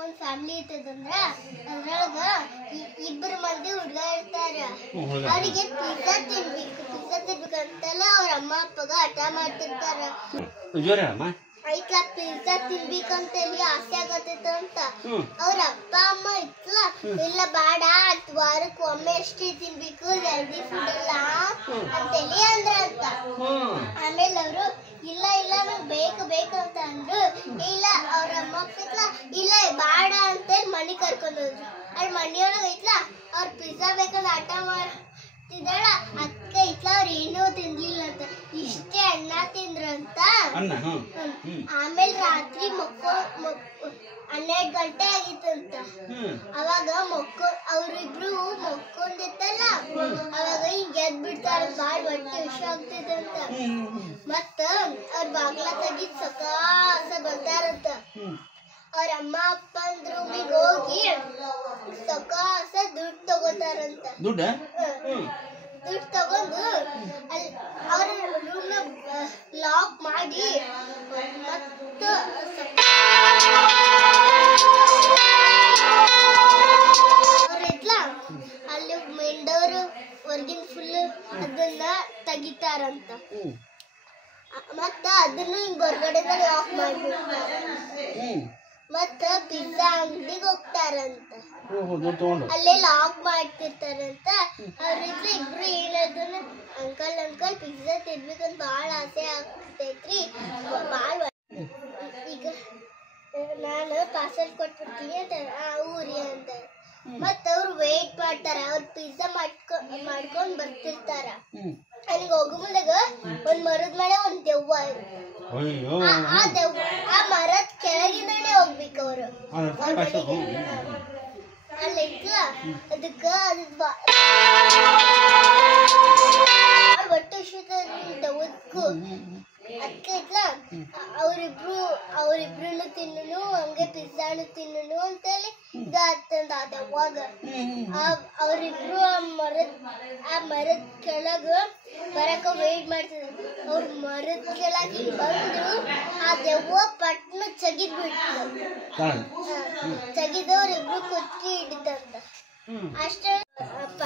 ಒಂದ್ ಫ್ಯಾಮಿಲಿ ಇರ್ತದಂದ್ರ ಅದ್ರೊಳಗ ಇಬ್ಬರು ಮಂದಿ ಹುಡುಗ ಇರ್ತಾರ. ಅವ್ರಿಗೆ ಪಿಜ್ಜಾ ತಿನ್ಬೇಕಂತೆಲ್ಲ ಅವ್ರ ಅಮ್ಮ ಅಪ್ಪಗ ಹಠ ಮಾಡ್ತಿರ್ತಾರ. ಐತ್ಲಾ ಪಿಜ್ಜಾ ತಿನ್ಬೇಕಂತೇಳಿ ಆಸೆ ಆಗತ್ತಂತ ಅವ್ರ ಅಪ್ಪ ಅಮ್ಮ ಇಲ್ಲ ಬೇಡ ವಾರಕ್ಕೆ ಒಮ್ಮೆ ಅಷ್ಟೇ ತಿನ್ಬೇಕು, ಹೆಲ್ದಿ ಫುಡ್ ಅಲ್ಲ ಅಂತೇಳಿ ಅಂದ್ರಂತ. ಆಮೇಲೆ ಅವರು ಇಲ್ಲ ನಂಗೆ ಬೇಕಂತ ಅಂದ್ರು. ಇಲ್ಲ ಅವ್ರ ಅಮ್ಮ ಅಪ್ಪ ಇಲ್ಲ ಬೇಡ ಅಂತೇಳಿ ಮನೆ ಕರ್ಕೊಂಡು ಹೋದ್ರು. ಅವ್ರ ಮನೆಯೊಳಗ ಅವ್ರ ಪಿಜ್ಜಾ ಬೇಕಂತ ಆಟ ಮಾಡ್ತಿದ್ದಾಳ. ಅದಕ್ಕೆ ಅವ್ರು ಏನೂ ತಿನ್ಲಿಲ್ಲ ಅಂತ, ಇಷ್ಟೇ ಅನ್ನ ತಿಂದ್ರಂತ. ಆಮೇಲೆ ರಾತ್ರಿ 12 ಗಂಟೆ ಆಗಿತ್ತಂತ. ಅವಾಗ ಅವ್ರಿಬ್ರು ಮಕ್ಕೊಂಡಿತ್ತಲ್ಲ, ಅವಾಗ ಹಿಂಗ್ ಎದ್ ಬಿಡ್ತಾರ. ಬಾಳ್ ಹೊಟ್ಟೆ ವಿಷ ಆಗ್ತಿದಂತ. ಮತ್ತ ಅವ್ರ ಬಾಗ್ಲ ತೆಗಿದ್ ಸಕಾಸ ಬರ್ತಾರಂತ. ಅವ್ರ ಅಮ್ಮ ಅಪ್ಪನ ರೂಮಿಗೆ ಹೋಗಿ ಸಕಾಸ ದುಡ್ಡು ತಗೋತಾರಂತ. ದುಡ್ಡು ತಗೊಂಡು ಅವ್ರ ರೂಮ್ನ ಲಾಕ್ ಮಾಡಿ ಮತ್ತ ಅಲ್ಲಿ ಮೆಂಡವರು ಹೊರ್ಗಿನ ಫುಲ್ ಅದನ್ನ ತೆಗಿತಾರಂತ. ಮತ್ತ ಅದನ್ನು ಹಿಂಗ್ ಹೊರಗಡೆ ಲಾಕ್ ಮಾಡ್ಬಿಡ್ತಾರ. ಮತ್ತ ಪಿಜ್ಜಾ ಅಂಗಡಿಗೆ ಹೋಗ್ತಾರಂತ. ಅಲ್ಲೇ ಲಾಕ್ ಮಾಡ್ತಿರ್ತಾರಂತ. ಅವ್ರಿಬ್ರು ಇಬ್ರು ಏನದನ್ನ ಅಂಕಲ್ ಪಿಜ್ಜಾ ತಿನ್ಬೇಕಂತ ಬಾಳ ಆಸೆ ಆಗ್ತೈತ್ರಿ, ಬಾಳ್ ಈಗ ನಾನು ಪಾರ್ಸಲ್ ಕೊಟ್ಬಿಡ್ತೀನಿ ಅಂತ ಊರಿ ಅಂತ. ಮತ್ತ ಅವ್ರು ವೇಟ್ ಮಾಡ್ತಾರ. ಅವ್ರ ಪಿಜ್ಜಾ ಮಾಡ್ಕೊಂಡ್ ಬರ್ತಿರ್ತಾರ. ಅಲ್ಲಿಗೆ ಹೋಗೋ ಮುಂದಾಗ ಒಂದ್ ಮರದ ಮೇಲೆ ಒಂದ್ ದೆವ್ವ ಆ ಮರದ ಕೆಳಗಿಂದನೇ ಹೋಗ್ಬೇಕು ಅವ್ರು. ಅಲ್ಲಿಟ್ಲ ಅದಕ್ಕ ಒಟ್ಟು ದೆವ್ವಕ್ಕೂ ಅದಕ್ಕೆ ಅವ್ರಿಬ್ರು ತಿನ್ನನು ಹಂಗೆ ಪಿಜ್ಜಾನು ತಿನ್ನನು ಅಂತೇಳಿ ಇದಾಗ್ತಂದ. ದೆವ್ವಾಗ ಅವ್ರಿಬ್ರು ಆ ಮರದ ಕೆಳಗ ಬರಕ ವೇಟ್ ಮಾಡ್ತಿದ್ರು. ಅವ್ರ ಮರದ ಕೆಳಗೆ ಬಂದ್ರು. ಆ ದೆವ್ವ ಪಟ್ನ ಚಗಿದ್ ಬಿಡ್ತು. ಚಗಿದವ್ರಿಬ್ರು ಕುತ್ತಿ ಹಿಡಿತಂತ. ಅಷ್ಟೇ ಅಪ್ಪ.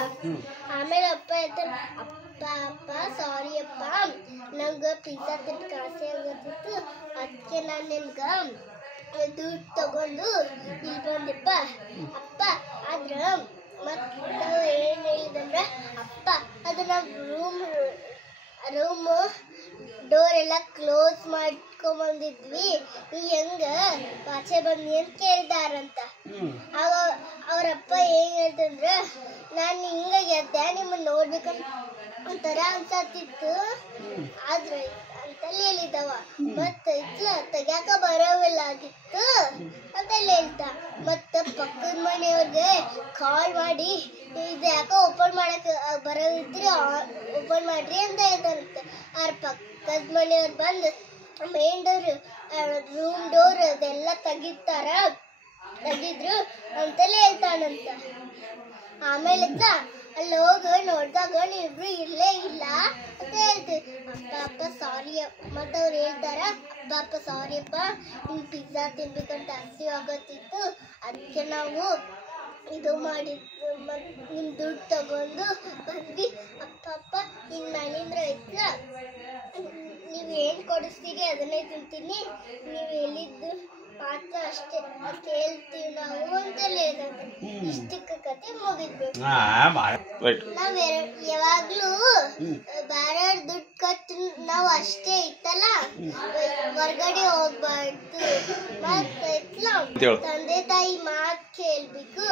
ಆಮೇಲೆ ಅಪ್ಪ ಹೇಳ್ತಾರ, ಅಪ್ಪ ಸಾರಿ ಅಪ್ಪ, ನಂಗೆ ಪಿಜ್ಜಾ ತಿನ್ನಕ್ಕೆ ಆಸೆ ಆಗತ್ತಿತ್ತು, ಅದಕ್ಕೆ ನಾನು ನಿಮ್ಗ ದುಡ್ಡು ತಗೊಂಡು ಇಲ್ಲಿ ಬಂದೆಪ್ಪ ಅಪ್ಪ. ಆದ್ರ ಮತ್ತೆ ಏನ್ ಹೇಳಿದಂದ್ರ ಅಪ್ಪ ಅದು ನಮ್ಮ ರೂಮ್ ಡೋರ್ ಎಲ್ಲ ಕ್ಲೋಸ್ ಮಾಡ್ಕೊಂಬಂದಿದ್ವಿ, ನೀ ಹೆಂಗ ಆಚೆ ಬಂದಿ ಅಂತ ಕೇಳ್ದಾರಂತ. ಆಗ ಅವ್ರಪ್ಪ ಏನ್ ಹೇಳ್ತಂದ್ರ, ನಾನು ಹಿಂಗ ಎದ್ದೆ ನಿಮ್ಮನ್ನ ನೋಡ್ಬೇಕಂತ ಒಂಥರ ಅನ್ಸತ್ತಿತ್ತು, ಆದ್ರೆ ಅಂತಲ್ಲಿ ಹೇಳಿದವ. ಮತ್ತ ತೆಗ್ಯಾಕ ಬರೋವಿಲ್ಲ ಆಗಿತ್ತು ಅಂತಲ್ಲಿ ಹೇಳ್ತಾ. ಮತ್ತ ಪಕ್ಕದ ಮನೆಯವ್ರಿಗೆ ಕಾಲ್ ಮಾಡಿ ಇದು ಯಾಕೋ ಓಪನ್ ಮಾಡಕ್ ಬರೋದಿದ್ರಿ ಓಪನ್ ಮಾಡ್ರಿ ಅಂತ ಹೇಳ್ತಾರಂತೆ. ಅವ್ರ ಪಕ್ಕದ ಮನೆಯವ್ರು ಬಂದು ಮೇನ್ ಡೋರ್ ರೂಮ್ ಡೋರ್ ಅದೆಲ್ಲ ತೆಗಿದ್ರು ಅಂತಲೇ ಹೇಳ್ತಾನಂತ. ಆಮೇಲೆ ಅಲ್ಲಿ ಹೋಗ ನೋಡ್ದಾಗ ನೀವಿಬ್ರು ಇರ್ಲೇ ಇಲ್ಲ ಅಂತ ಹೇಳ್ತೀವಿ. ಅಪ್ಪ ಸಾರಿ. ಮತ್ತೆ ಅವ್ರು ಹೇಳ್ತಾರ, ಅಪ್ಪ ಸಾರಿ ಅಪ್ಪ, ನಿಮ್ ಪಿಜ್ಜಾ ತಿನ್ಬೇಕಂತ ಆಸೆ ಆಗತ್ತಿತ್ತು, ಅದಕ್ಕೆ ನಾವು ಇದು ಮಾಡಿದ್ದು ನಿಮ್ ದುಡ್ಡು ತಗೊಂಡು ಬಂದ್ವಿ. ಅಪ್ಪ ಇನ್ ಮನೆಯಿಂದ ನೀವ್ ಏನ್ ಕೊಡಿಸ್ತೀರಿ ಅದನ್ನೇ ತಿಂತೀನಿ, ನೀವ್ ಹೇಳಿದ್ದು ಮಾತ್ರ ಅಷ್ಟೇ ಕೇಳ್ತೀವಿ ನಾವು ಅಂತ ಹೇಳಿದಂತೆ. ಇಷ್ಟಕ್ಕೆ ಕತೆ ಮುಗಿದ್ಬೇಕು. ನಾವ್ ಯಾವಾಗ್ಲೂ ಬೇರೆ ದುಡ್ಡು ಕಟ್ಟು ನಾವು ಅಷ್ಟೇ ಇತ್ತಲ್ಲ, ಹೊರ್ಗಡೆ ಹೋಗ್ಬಾರ್ದು. ಮತ್ತೆ ತಂದೆ ತಾಯಿ ಮಾತ್ ಕೇಳ್ಬೇಕು.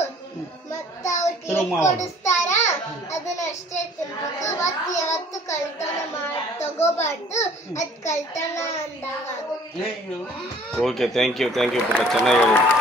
ಮತ್ತ ಅವ್ರಿಗೆ ಕೊಡಿಸ್ತಾರ ಅದನ್ನ ಅಷ್ಟೇ ತಿನ್ಬೇಕು. ಮತ್ ಯಾವತ್ತು ಕಳ್ತನ ತಗೋಬಾರ್ದು, ಅದ್ ಕಳ್ತನ ಅಂದಾಗ. ಓಕೆ, ಥ್ಯಾಂಕ್ ಯು ಪುಟ್ಟ, ಚೆನ್ನಾಗಿ ಹೇಳಿದ್ರಿ.